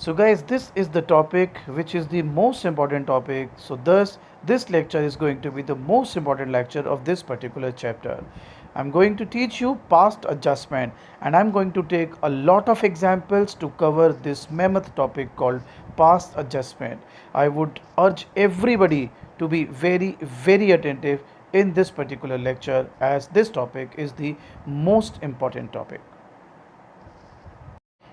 So guys, this is the topic which is the most important topic. So thus this lecture is going to be the most important lecture of this particular chapter. I'm going to teach you past adjustment and I'm going to take a lot of examples to cover this mammoth topic called past adjustment. I would urge everybody to be very attentive in this particular lecture as this topic is the most important topic.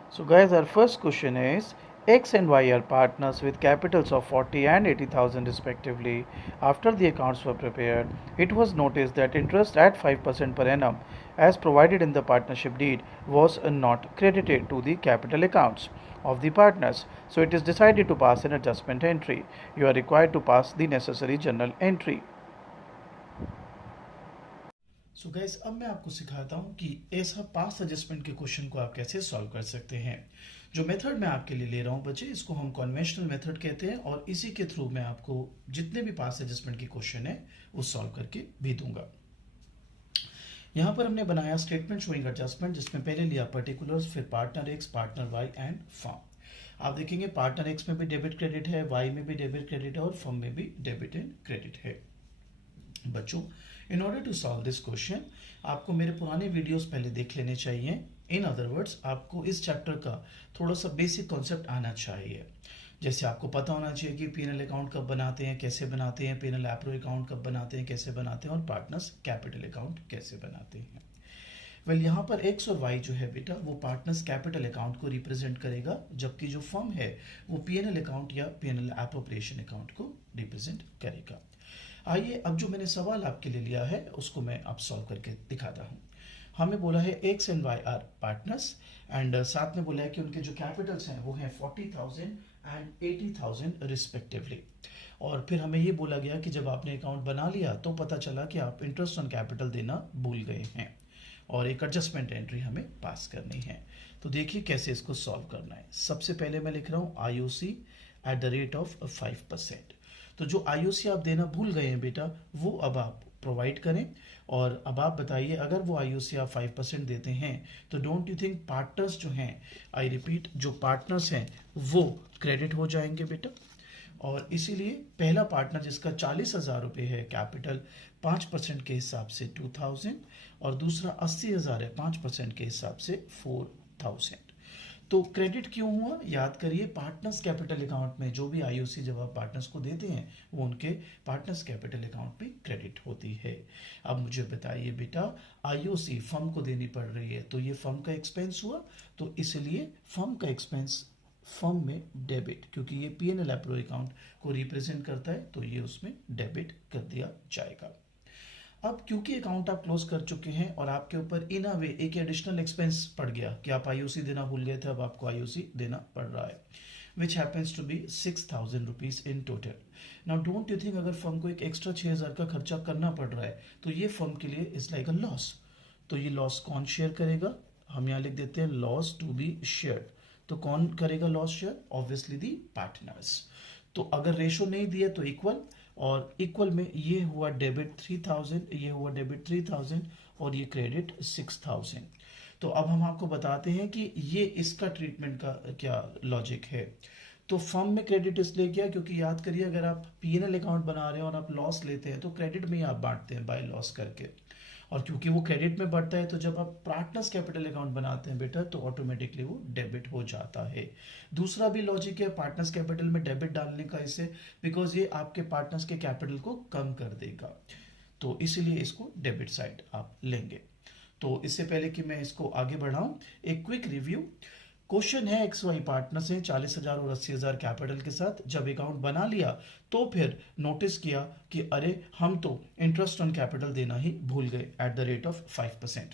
So guys, our first question is X and Y are partners with capitals of 40 and 80,000 respectively. After the accounts were prepared, it was noticed that interest at 5% per annum as provided in the partnership deed was not credited to the capital accounts of the partners. So it is decided to pass an adjustment entry. You are required to pass the necessary journal entry. So gas अब मैं आपको सिखाता हूँ कि ऐसा past adjustment के question को आप कैसे सॉल्व कर सकते हैं। जो मेथड मैं आपके लिए ले रहा हूँ बच्चे, इसको हम कन्वेंशनल मेथड कहते हैं और इसी के थ्रू मैं आपको जितने भी पास्ट एडजस्टमेंट के क्वेश्चन है वो सॉल्व करके भी दूंगा। यहाँ पर हमने बनाया स्टेटमेंट शोइंग एडजस्टमेंट, जिसमें पहले लिया पर्टिकुलर्स, फिर partner X, partner Y and firm. आप देखेंगे पार्टनर एक्स में भी डेबिट क्रेडिट है, वाई में भी डेबिट क्रेडिट है और फर्म में भी डेबिट एंड क्रेडिट है। बच्चों, in order to solve this question आपको मेरे पुराने वीडियोस पहले देख लेने चाहिए। इन अदर वर्ड्स, आपको इस चैप्टर का थोड़ा सा बेसिक कॉन्सेप्ट आना चाहिए। जैसे आपको पता होना चाहिए कि पीएनएल अकाउंट कब बनाते हैं, कैसे बनाते हैं, पीएनएल एप्रो अकाउंट कब बनाते हैं, कैसे बनाते हैं और पार्टनर्स कैपिटल अकाउंट कैसे बनाते हैं। वेल यहाँ पर एक्स और वाई जो है बेटा वो पार्टनर्स कैपिटल अकाउंट को रिप्रेजेंट करेगा, जबकि जो फर्म है वो पीएनएल अकाउंट या पीएनएल एप्रोप्रिएशन अकाउंट को रिप्रेजेंट करेगा। आइए अब जो मैंने सवाल आपके लिए लिया है उसको मैं अब सॉल्व करके दिखाता हूँ। हमें बोला है X and Y are partners and साथ में बोला है कि उनके जो कैपिटल्स हैं वो हैं 40,000 एंड 80,000 रिस्पेक्टिवली। और फिर हमें ये बोला गया कि जब आपने अकाउंट बना लिया तो पता चला कि आप इंटरेस्ट ऑन कैपिटल देना भूल गए हैं और एक एडजस्टमेंट एंट्री हमें पास करनी है। तो देखिए कैसे इसको सॉल्व करना है। सबसे पहले मैं लिख रहा हूँ IOC at the rate of 5%। तो जो IOC आप देना भूल गए हैं बेटा वो अब आप प्रोवाइड करें। और अब आप बताइए, अगर वो IOC आप 5% देते हैं तो डोंट यू थिंक पार्टनर्स जो हैं, आई रिपीट, जो पार्टनर्स हैं वो क्रेडिट हो जाएंगे बेटा। और इसीलिए पहला पार्टनर जिसका 40,000 रुपये है कैपिटल, 5% के हिसाब से 2,000 और दूसरा 80,000 है, 5% के हिसाब से 4,000। तो क्रेडिट क्यों हुआ? याद करिए, पार्टनर्स कैपिटल अकाउंट में जो भी IOC जब आप पार्टनर्स को देते हैं वो उनके पार्टनर्स कैपिटल अकाउंट में क्रेडिट होती है। अब मुझे बताइए बेटा, IOC फर्म को देनी पड़ रही है तो ये फर्म का एक्सपेंस हुआ, तो इसलिए फर्म का एक्सपेंस फर्म में डेबिट, क्योंकि ये पीएनएल एप्रो अकाउंट को रिप्रेजेंट करता है तो ये उसमें डेबिट कर दिया जाएगा। अब क्योंकि अकाउंट आप क्लोज कर चुके हैं और आपके ऊपर इन अ वे एक एडिशनल एक्सपेंस पड़ गया कि आप IOC देना भूल गए थे, अब आपको IOC देना पड़ रहा है, which happens to be 6,000 rupees in total. Now don't you think अगर फर्म को एक एक्स्ट्रा 6,000 का खर्चा करना पड़ रहा है तो ये फर्म के लिए इज लाइक अ लॉस। तो ये लॉस कौन शेयर करेगा? हम यहाँ लिख देते हैं लॉस टू बी शेयर। तो कौन करेगा loss share? Obviously the partners. तो अगर रेशो नहीं दिया तो इक्वल, और इक्वल में ये हुआ डेबिट 3,000, ये हुआ डेबिट 3,000 और ये क्रेडिट 6,000। तो अब हम आपको बताते हैं कि ये इसका ट्रीटमेंट का क्या लॉजिक है। तो फर्म में क्रेडिट इसलिए किया क्योंकि याद करिए, अगर आप पीएनएल अकाउंट बना रहे हैं और आप लॉस लेते हैं तो क्रेडिट में ही आप बांटते हैं बाय लॉस करके, और क्योंकि वो क्रेडिट में बढ़ता है तो जब आप पार्टनर्स कैपिटल अकाउंट बनाते हैं बेटा तो ऑटोमेटिकली वो डेबिट हो जाता है। दूसरा भी लॉजिक है पार्टनर्स कैपिटल में डेबिट डालने का, इसे बिकॉज ये आपके पार्टनर्स के कैपिटल को कम कर देगा, तो इसीलिए इसको डेबिट साइड आप लेंगे। तो इससे पहले कि मैं इसको आगे बढ़ाऊं, एक क्विक रिव्यू। क्वेश्चन है एक्स वाई पार्टनर्स हैं 40,000 और 80,000 कैपिटल के साथ, जब अकाउंट बना लिया तो फिर नोटिस किया कि अरे हम तो इंटरेस्ट ऑन कैपिटल देना ही भूल गए एट द रेट ऑफ 5%।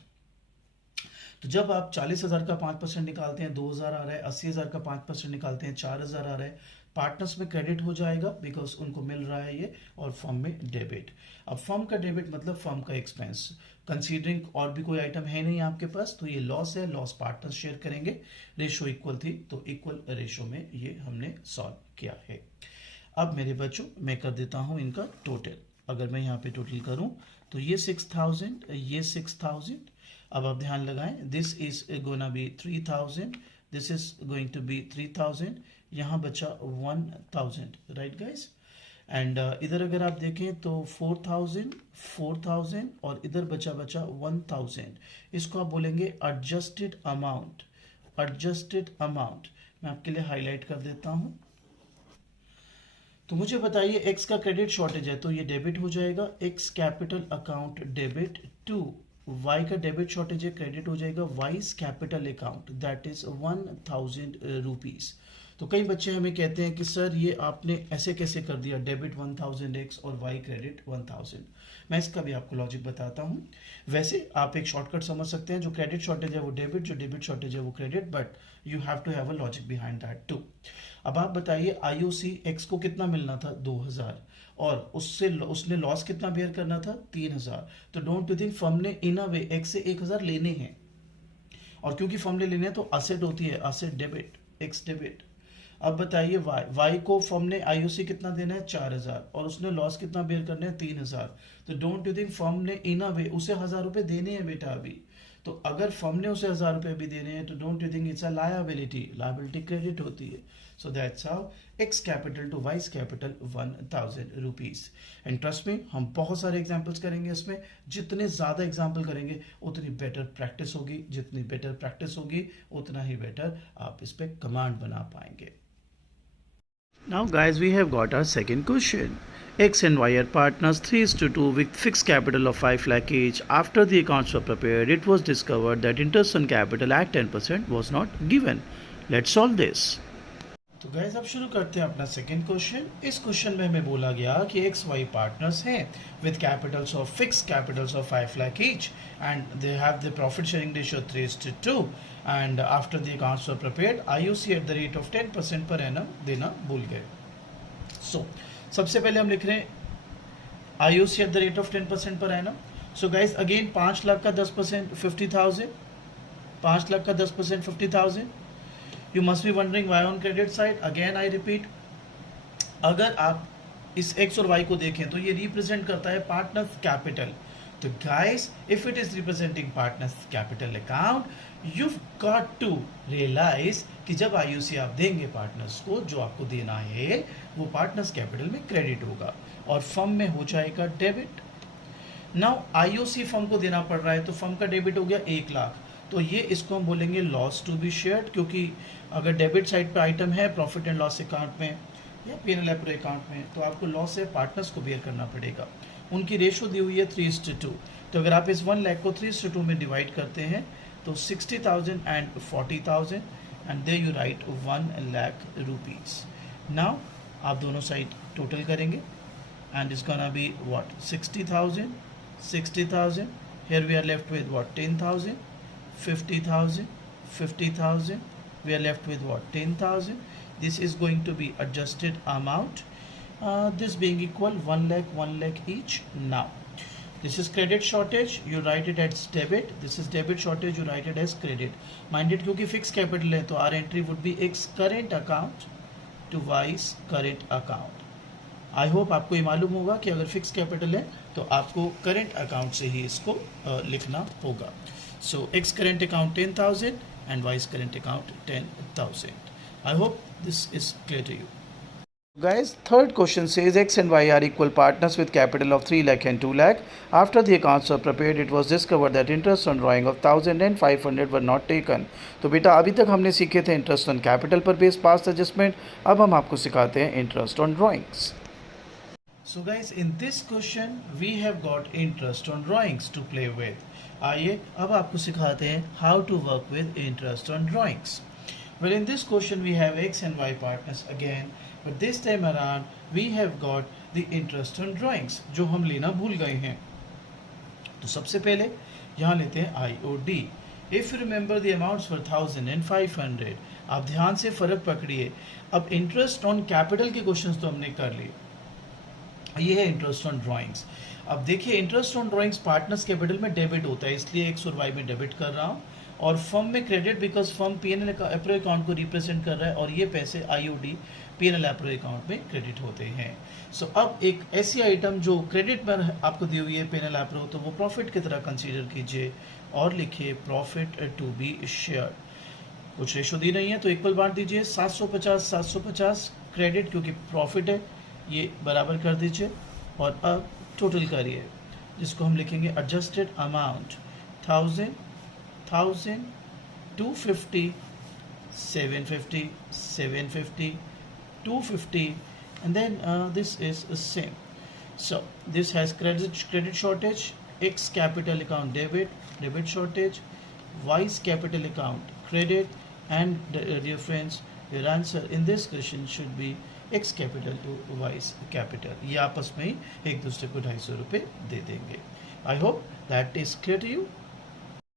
तो जब आप 40,000 का 5% निकालते हैं 2,000 आ रहा है, 80,000 का 5% निकालते हैं 4,000 आ रहा है, पार्टनर्स में क्रेडिट हो जाएगा बिकॉज उनको मिल रहा है ये, और फर्म में डेबिट। अब फर्म का डेबिट मतलब फर्म का एक्सपेंस, कंसीडरिंग और भी कोई आइटम है नहीं आपके पास तो ये लॉस है, लॉस पार्टनर्स शेयर करेंगे। रेशो इक्वल थी तो इक्वल रेशो में ये हमने सॉल्व किया है। अब मेरे बच्चों मैं कर देता हूं इनका टोटल। अगर मैं यहाँ पे टोटल करूं तो ये 6,000, ये 6,000। अब आप ध्यान लगाएं, this is gonna be 3,000, this is going to be 3000, यहाँ बचा 1000, राइट गाइस। एंड इधर अगर आप देखें तो 4000, 4000 और इधर बचा 1000, इसको आप बोलेंगे एडजस्टेड अमाउंट। एडजस्टेड अमाउंट मैं आपके लिए हाईलाइट कर देता हूँ। तो मुझे बताइए एक्स का क्रेडिट शॉर्टेज है तो ये डेबिट हो जाएगा, X capital account debit to Y का डेबिट शॉर्टेज है, क्रेडिट हो जाएगा Y's capital account, that is 1000 rupees. तो कई बच्चे हमें कहते हैं कि सर ये आपने ऐसे कैसे कर दिया, डेबिट 1000 एक्स और वाई क्रेडिट 1000। मैं इसका भी आपको लॉजिक बताता हूँ। वैसे आप एक शॉर्टकट समझ सकते हैं, जो क्रेडिट शॉर्टेज है वो डेबिट, जो डेबिट शॉर्टेज है वो credit, but you have to have a logic behind that too. अब आप बताइए आईओसी एक्स को कितना मिलना था, 2000, और उसने लॉस कितना बेयर करना था, 3000। तो डोंट यू थिंक फर्म ने इन अ वे एक्स से 1000 लेने हैं, और क्योंकि फर्म ने लेने हैं तो असेट होती है, असेट डेबिट, एक्स डेबिट। अब बताइए वाई को फर्म ने आईओसी कितना देना है, 4000, और उसने लॉस कितना बेयर करना है, 3000। तो डोंट यू थिंक फर्म ने इन अ वे उसे 1000 रुपए देने हैं बेटा अभी। तो अगर फर्म ने उसे 1000 रुपए भी देने हैं तो don't you think it's a liability, liability credit होती है। So that's how X capital to Y's capital 1000 rupees. And trust में हम बहुत सारे एग्जांपल्स करेंगे इसमें, जितने ज़्यादा एग्जांपल करेंगे उतनी बेटर प्रैक्टिस होगी, जितनी बेटर प्रैक्टिस होगी उतना ही बेटर आप इस पर कमांड बना पाएंगे। Now guys, we have got our second question. X and Y are partners 3:2 with fixed capital of 5 lakh each. After the accounts were prepared, it was discovered that interest on capital at 10% was not given. Let's solve this. तो gas अब शुरू करते हैं अपना second question. इस question में हमें बोला गया कि एक्स वाई पार्टनर्स हैं with Capitals of fix Capitals of 5 lakh each and they have the profit sharing ratio 3:2 and after the accounts were prepared IOC at the rate of 10% per annum देना भूल गए। सो सबसे पहले हम लिख रहे हैं IOC at the rate of 10% per annum. So guys again 5 lakh का 10% 50,000, 5 लाख का 10% 50,000। You must be wondering why on credit side, again I repeat, अगर आप इस x और y को देखें तो ये रिप्रेजेंट करता है पार्टनर कैपिटल। तो guys if it is representing partner capital account you got to realize कि जब आईओसी आप देंगे पार्टनर्स को, जो आपको देना है वो पार्टनर्स कैपिटल में क्रेडिट होगा और फर्म में हो जाएगा डेबिट। नाउ आईओसी फर्म को देना पड़ रहा है तो फर्म का डेबिट हो गया 1 लाख, तो ये इसको हम बोलेंगे लॉस टू बी शेयर्ड, क्योंकि अगर डेबिट साइड पे आइटम है प्रॉफिट एंड लॉस अकाउंट में या पीएनएल एप्रो अकाउंट में तो आपको लॉस है पार्टनर्स को बेयर करना पड़ेगा। उनकी रेशो दी हुई है 3:2, तो अगर आप इस 1 लाख को 3:2 में डिवाइड करते हैं तो 60,000 and 40,000 and there you write 1 lakh rupees. Now आप दोनों साइड टोटल करेंगे and it's gonna be what 60,000, 60,000, here we are left with what 10,000, 50,000, 50,000, we are left with what 10,000. This is going to be adjusted amount, this being equal 1 lakh 1 lakh each. Now this is credit shortage, you write it as debit, this is debit shortage, you write it as credit. Minded क्योंकि fixed capital है तो our entry would be x current account to y's current account. I hope आपको ये मालूम होगा कि अगर fix capital है तो आपको करेंट अकाउंट से ही इसको लिखना होगा। So X current account 10,000 and y's current account 10,000. I hope this is clear to you. Guys, third question says X and Y are equal partners with capital of 3 lakh and 2 lakh. After the accounts were prepared, it was discovered that interest on drawing of 1,000 and 500 were not taken. तो बेटा अभी तक हमने सीखे थे interest on capital पर based past adjustment, अब हम आपको सिखाते हैं interest on drawings. So guys, in this question we have got interest on drawings to play with. आइए अब आपको सिखाते हैं how to work with interest on drawings. Well, in this question we have x and y partners again, but this time around we have got the interest on drawings जो हम लेना भूल गए हैं। तो सबसे पहले यहाँ लेते हैं IOD. If you remember the amounts were 1,000 and 500. आप ध्यान से फर्क पकड़िए। अब इंटरेस्ट ऑन कैपिटल के क्वेश्चंस तो हमने कर लिए, ये है इंटरेस्ट ऑन ड्राइंग्स। अब देखिए interest on drawings partners capital में डेबिट होता है, इसलिए एक्स और वाई में डेबिट कर रहा हूँ, और फर्म में credit because firm PNL appro account को रिप्रेजेंट कर रहा है और ये पैसे आईओडी पीएनएल एप्रो अकाउंट में क्रेडिट होते हैं। सो अब एक ऐसी आइटम जो क्रेडिट पर आपको दी हुई है पीएनएल एप्रो, तो वो प्रॉफिट की तरह कंसीडर कीजिए और लिखिए प्रॉफिट टू बी शेयर। कुछ रेशो दी नहीं है तो इक्वल बांट दीजिए, 750 750 क्रेडिट क्योंकि प्रॉफिट है, ये बराबर कर दीजिए। और अब टोटल करिए, जिसको हम लिखेंगे adjusted amount 1000 1000 250 750 750 250 and then this is the same. So this has credit shortage, X capital account debit shortage, Y's capital account credit, and dear friends, your answer in this question should be X capital to Y's capital. ये आपस में ही एक दूसरे को 250 रुपये दे देंगे. I hope that is clear to you.